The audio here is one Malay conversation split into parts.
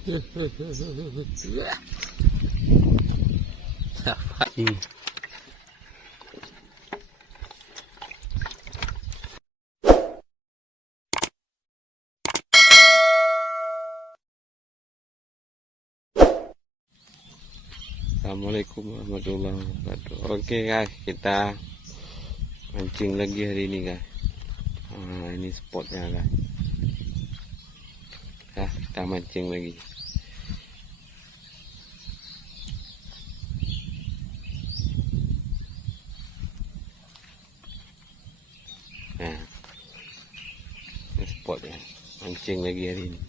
Dapat ini. Assalamualaikum warahmatullahi wabarakatuh. Oke guys, kita mancing lagi hari ini guys. Ini spotnya guys. Ya, kita mancing lagi. Nah, ini spotnya, mancing lagi hari ini.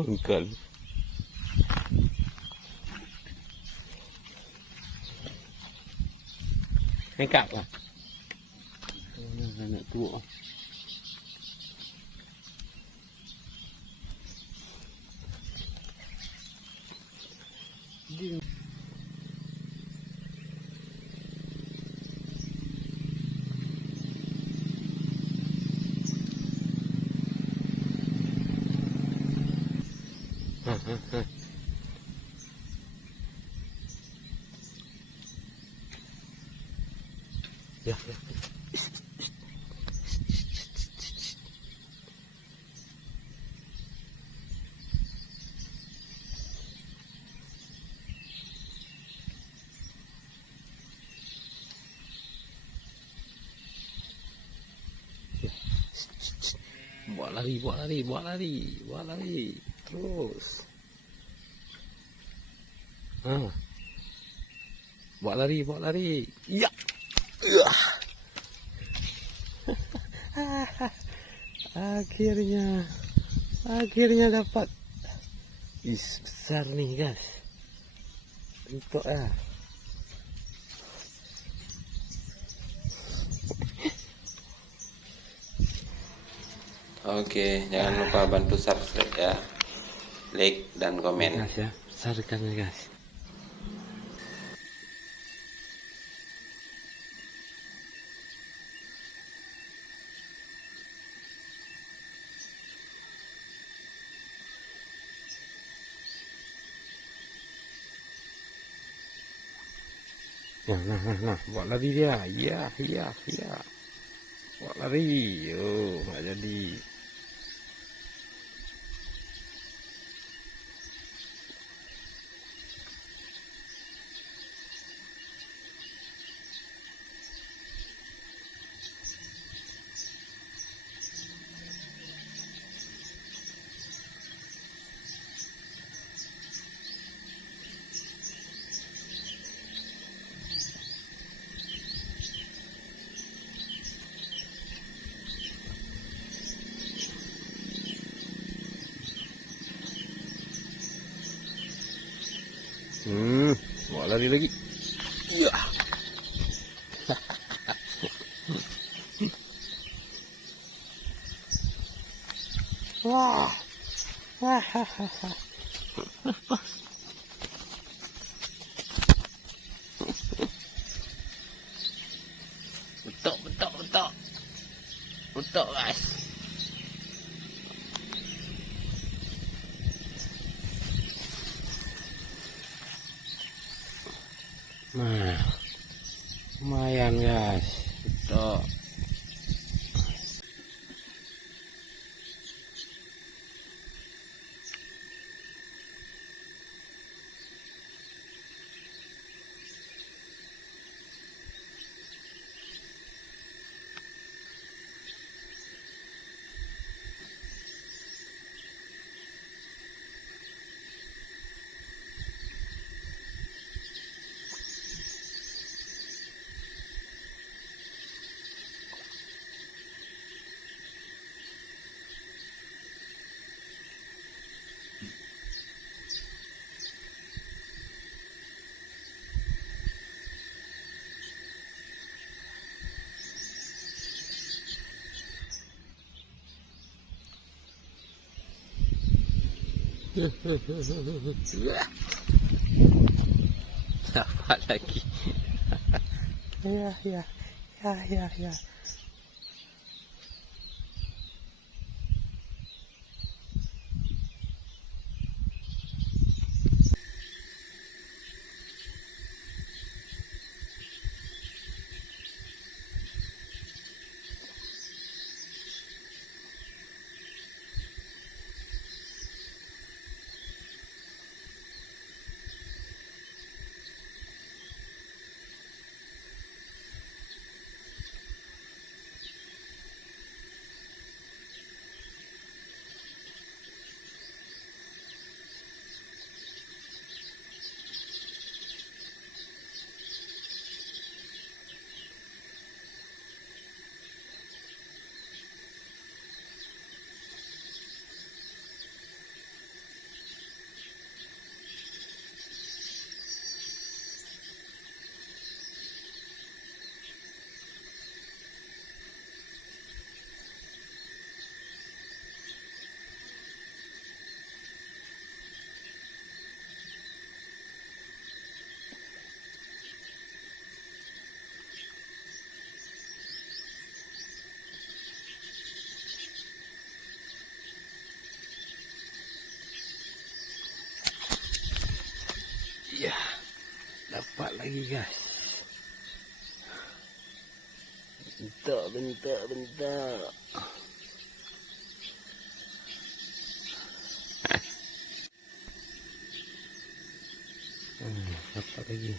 Pengkel. Nekap lah. Anak tua. Ya, ya. Buat lari, buat lari, buat lari, buat lari. Terus. Buat lari, buat lari. Ya. Akhirnya dapat. Besar nih guys. Untuk ya. Oke, jangan lupa bantu subscribe ya, like dan komen. Guys ya, besarkan ya guys. Nah, buat lari dia. Ya. Buat lari. Nggak jadi. Bawa lari lagi. Ya. Wah. Betul guys. Nah, lumayan guys. Betul. Dapat lagi. Ya, ya, ya, ya, ya. Ya, dapat lagi guys. Bentar. Dapat lagi.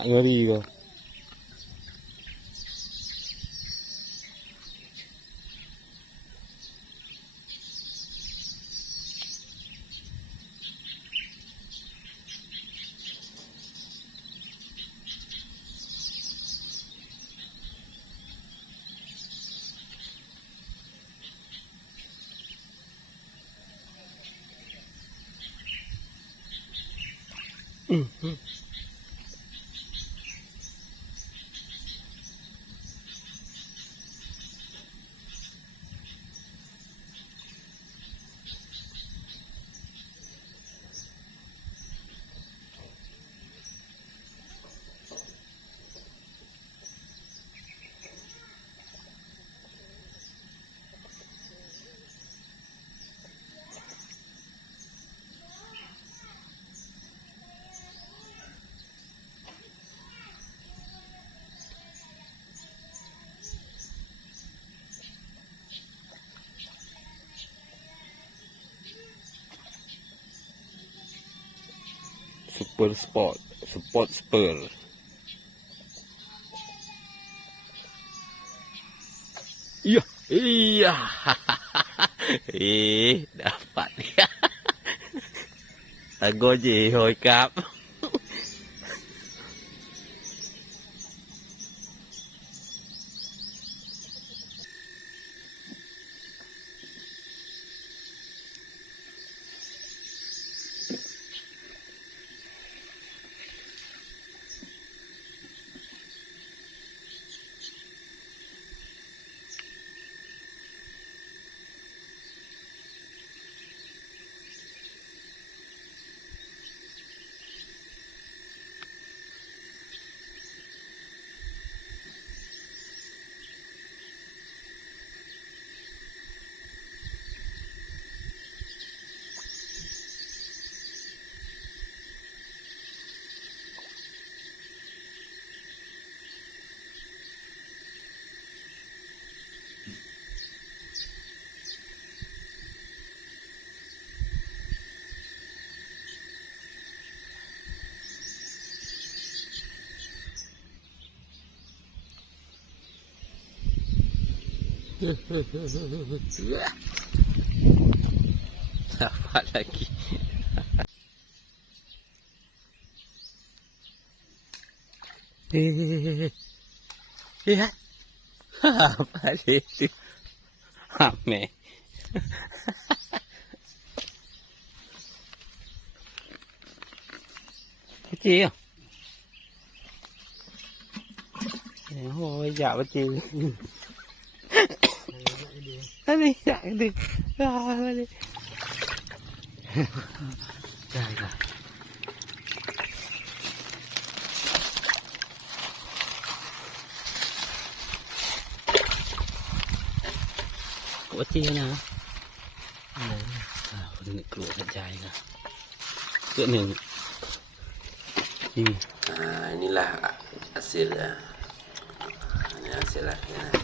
Tak ngeri ke? Super sport spur. Iya. Dapat. Lagu je hồi cáp. Dapat lagi. Lihat. Pare tu. Ame. Kecil ya? Ôi dạo bà chiều. Nó đi dạo đi. Rồi nó đi. Trời ơi. Ủa chia nè. Ini keluar kejaya nè. Cuk ni. Nah, inilah hasilnya. Ini hasil akhirnya.